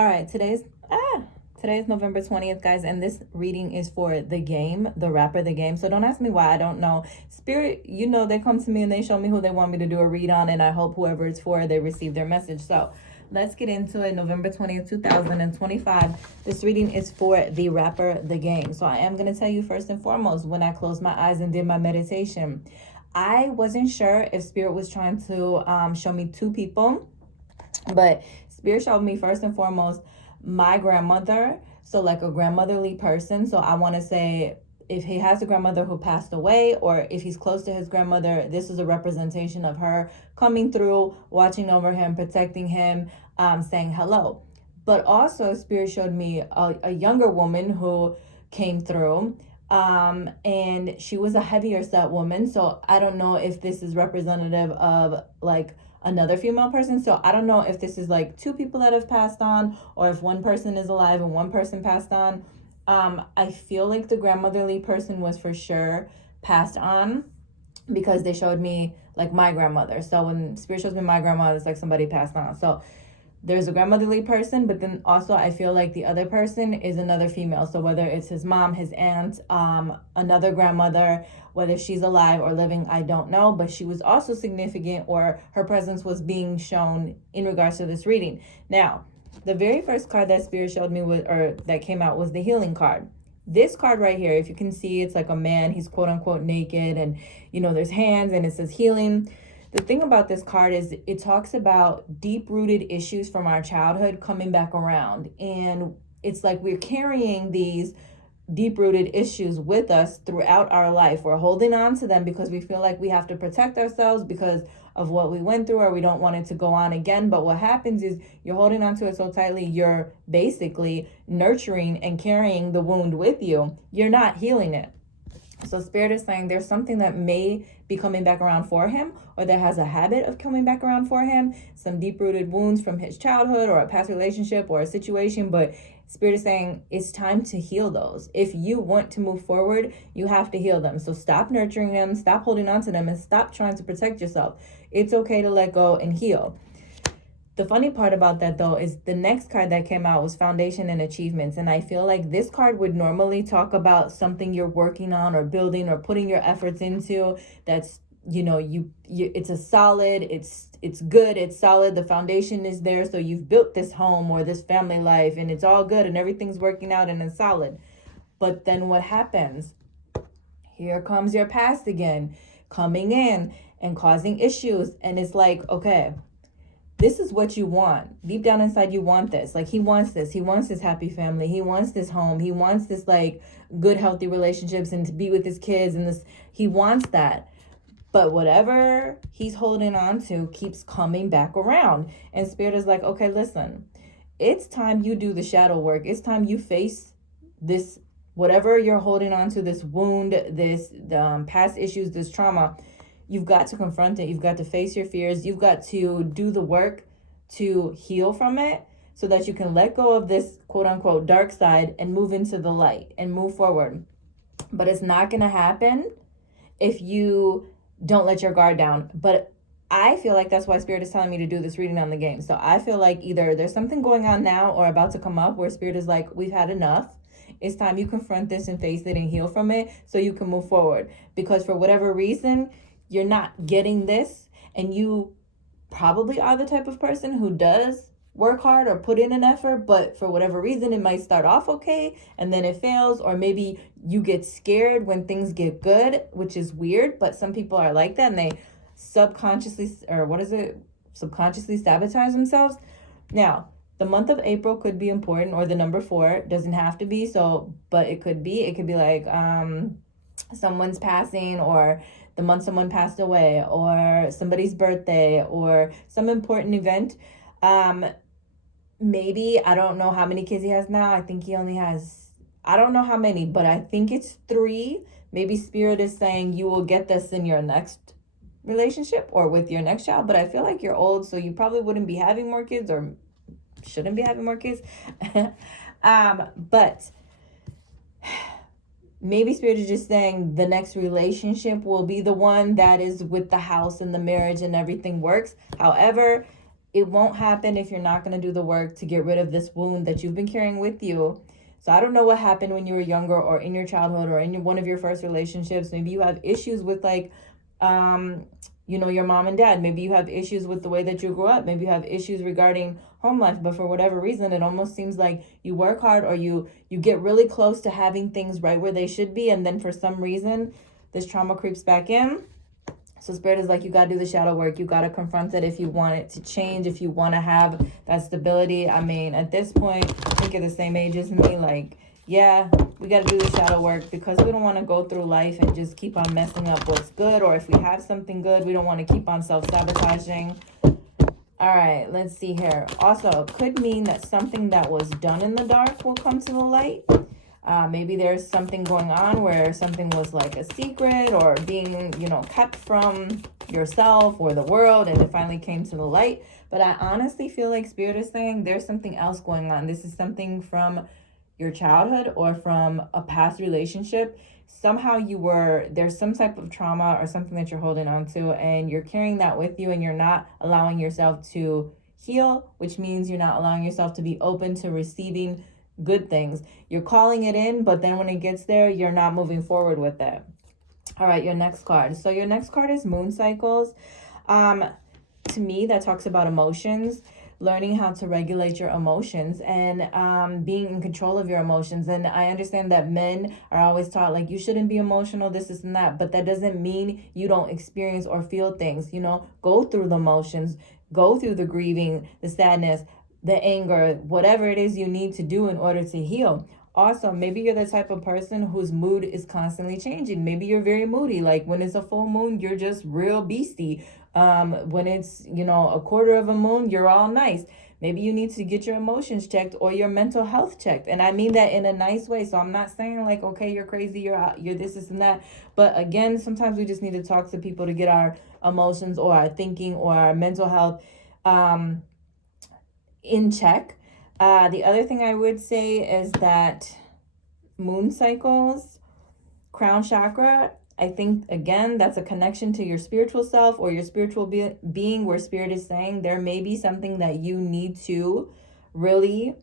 All right, today's November 20th, guys, and this reading is for The Game, the rapper The Game. So don't ask me why, I don't know. Spirit, they come to me and they show me who they want me to do a read on, and I hope whoever it's for, they receive their message. So let's get into it. November 20th, 2025. This reading is for the rapper The Game. So I am going to tell you first and foremost, when I closed my eyes and did my meditation, I wasn't sure if Spirit was trying to show me two people, but Spirit showed me first and foremost my grandmother, so like a grandmotherly person. So I want to say if he has a grandmother who passed away, or if he's close to his grandmother, this is a representation of her coming through, watching over him, protecting him, saying hello. But also Spirit showed me a younger woman who came through, and she was a heavier set woman. So I don't know if this is representative of like another female person. So I don't know if this is like two people that have passed on, or if one person is alive and one person passed on. I feel like the grandmotherly person was for sure passed on, because they showed me like my grandmother. So when Spirit shows me my grandmother, it's like somebody passed on. So there's a grandmotherly person, but then also I feel like the other person is another female. So whether it's his mom, his aunt, another grandmother, whether she's alive or living, I don't know. But she was also significant, or her presence was being shown in regards to this reading. Now, the very first card that Spirit showed me that came out was the healing card. This card right here, if you can see, it's like a man, he's quote unquote naked, and there's hands and it says healing. The thing about this card is it talks about deep-rooted issues from our childhood coming back around. And it's like we're carrying these deep-rooted issues with us throughout our life. We're holding on to them because we feel like we have to protect ourselves because of what we went through, or we don't want it to go on again. But what happens is you're holding on to it so tightly, you're basically nurturing and carrying the wound with you. You're not healing it. So Spirit is saying there's something that may be coming back around for him, or that has a habit of coming back around for him, some deep-rooted wounds from his childhood or a past relationship or a situation. But Spirit is saying it's time to heal those. If you want to move forward, you have to heal them. So stop nurturing them, stop holding on to them, and stop trying to protect yourself. It's okay to let go and heal. The funny part about that, though, is the next card that came out was Foundation and Achievements. And I feel like this card would normally talk about something you're working on or building or putting your efforts into. That's, it's a solid, it's good, it's solid. The foundation is there. So you've built this home or this family life, and it's all good and everything's working out and it's solid. But then what happens? Here comes your past again, coming in and causing issues. And it's like, okay, this is what you want. Deep down inside, you want this. Like, he wants this. He wants this happy family. He wants this home. He wants this, like, good, healthy relationships and to be with his kids. And this, he wants that. But whatever he's holding on to keeps coming back around. And Spirit is like, okay, listen, it's time you do the shadow work. It's time you face this, whatever you're holding on to, this wound, this past issues, this trauma. You've got to confront it. You've got to face your fears. You've got to do the work to heal from it, so that you can let go of this quote unquote dark side and move into the light and move forward. But it's not going to happen if you don't let your guard down. But I feel like that's why Spirit is telling me to do this reading on The Game. So I feel like either there's something going on now or about to come up where Spirit is like, we've had enough. It's time you confront this and face it and heal from it so you can move forward. Because for whatever reason, you're not getting this, and you probably are the type of person who does work hard or put in an effort, but for whatever reason, it might start off okay and then it fails. Or maybe you get scared when things get good, which is weird, but some people are like that, and they subconsciously sabotage themselves. Now, the month of April could be important, or the number 4 doesn't have to be. So, but it could be like someone's passing, or the month someone passed away, or somebody's birthday, or some important event. Maybe, I don't know how many kids he has now. I think he only has, I don't know how many, but I think it's 3. Maybe Spirit is saying you will get this in your next relationship or with your next child. But I feel like you're old, so you probably wouldn't be having more kids, or shouldn't be having more kids. But maybe Spirit is just saying the next relationship will be the one that is with the house and the marriage and everything works. However, it won't happen if you're not going to do the work to get rid of this wound that you've been carrying with you. So I don't know what happened when you were younger or in your childhood or in one of your first relationships. Maybe you have issues with like, your mom and dad. Maybe you have issues with the way that you grew up. Maybe you have issues regarding home life, but for whatever reason, it almost seems like you work hard or you get really close to having things right where they should be. And then for some reason, this trauma creeps back in. So Spirit is like, you got to do the shadow work. You got to confront it if you want it to change, if you want to have that stability. I mean, at this point, I think you're the same age as me. Like, yeah, we got to do the shadow work because we don't want to go through life and just keep on messing up what's good. Or if we have something good, we don't want to keep on self-sabotaging. All right, let's see here. Also, could mean that something that was done in the dark will come to the light. Maybe there's something going on where something was like a secret or being, kept from yourself or the world, and it finally came to the light. But I honestly feel like Spirit is saying there's something else going on. This is something from your childhood or from a past relationship. Somehow there's some type of trauma or something that you're holding on to, and you're carrying that with you, and you're not allowing yourself to heal, which means you're not allowing yourself to be open to receiving good things. You're calling it in, but then when it gets there, you're not moving forward with it. All right, your next card. So your next card is moon cycles. To me, that talks about emotions, learning how to regulate your emotions and being in control of your emotions. And I understand that men are always taught like you shouldn't be emotional, this and that, but that doesn't mean you don't experience or feel things. Go through the emotions, go through the grieving, the sadness, the anger, whatever it is you need to do in order to heal. Also, maybe you're the type of person whose mood is constantly changing. Maybe you're very moody. Like when it's a full moon, you're just real beastie. When it's, a quarter of a moon, you're all nice. Maybe you need to get your emotions checked or your mental health checked. And I mean that in a nice way. So I'm not saying like, okay, you're crazy, you're this and that. But again, sometimes we just need to talk to people to get our emotions or our thinking or our mental health in check. The other thing I would say is that moon cycles, crown chakra, I think, again, that's a connection to your spiritual self or your spiritual being where Spirit is saying there may be something that you need to really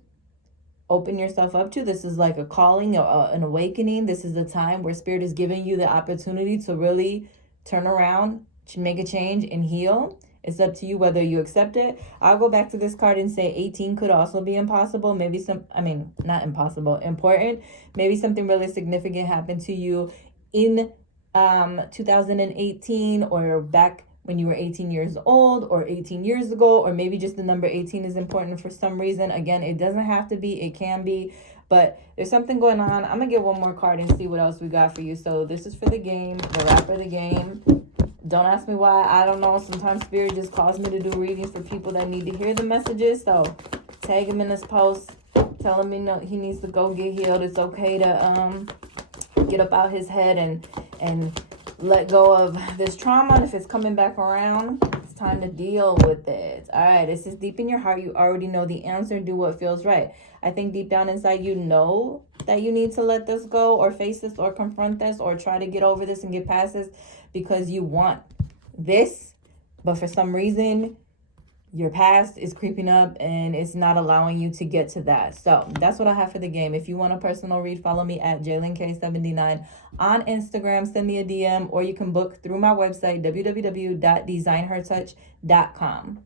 open yourself up to. This is like a calling, an awakening. This is the time where Spirit is giving you the opportunity to really turn around, to make a change and heal. It's up to you whether you accept it. I'll go back to this card and say 18 could also be impossible. Maybe not impossible, important. Maybe something really significant happened to you in 2018 or back when you were 18 years old or 18 years ago, or maybe just the number 18 is important for some reason. Again, it doesn't have to be, it can be, but there's something going on. I'm gonna get one more card and see what else we got for you. So this is for the game, the rapper, the game. Don't ask me why. I don't know. Sometimes Spirit just calls me to do readings for people that need to hear the messages. So tag him in this post. Tell him he needs to go get healed. It's okay to get up out his head and let go of this trauma. And if it's coming back around, it's time to deal with it. All right. This is deep in your heart. You already know the answer. Do what feels right. I think deep down inside, you know that you need to let this go or face this or confront this or try to get over this and get past this because you want this, but for some reason your past is creeping up and it's not allowing you to get to that. So that's what I have for the game. If you want a personal read, follow me at JaylinK79 on Instagram. Send me a DM or you can book through my website, www.designhertouch.com.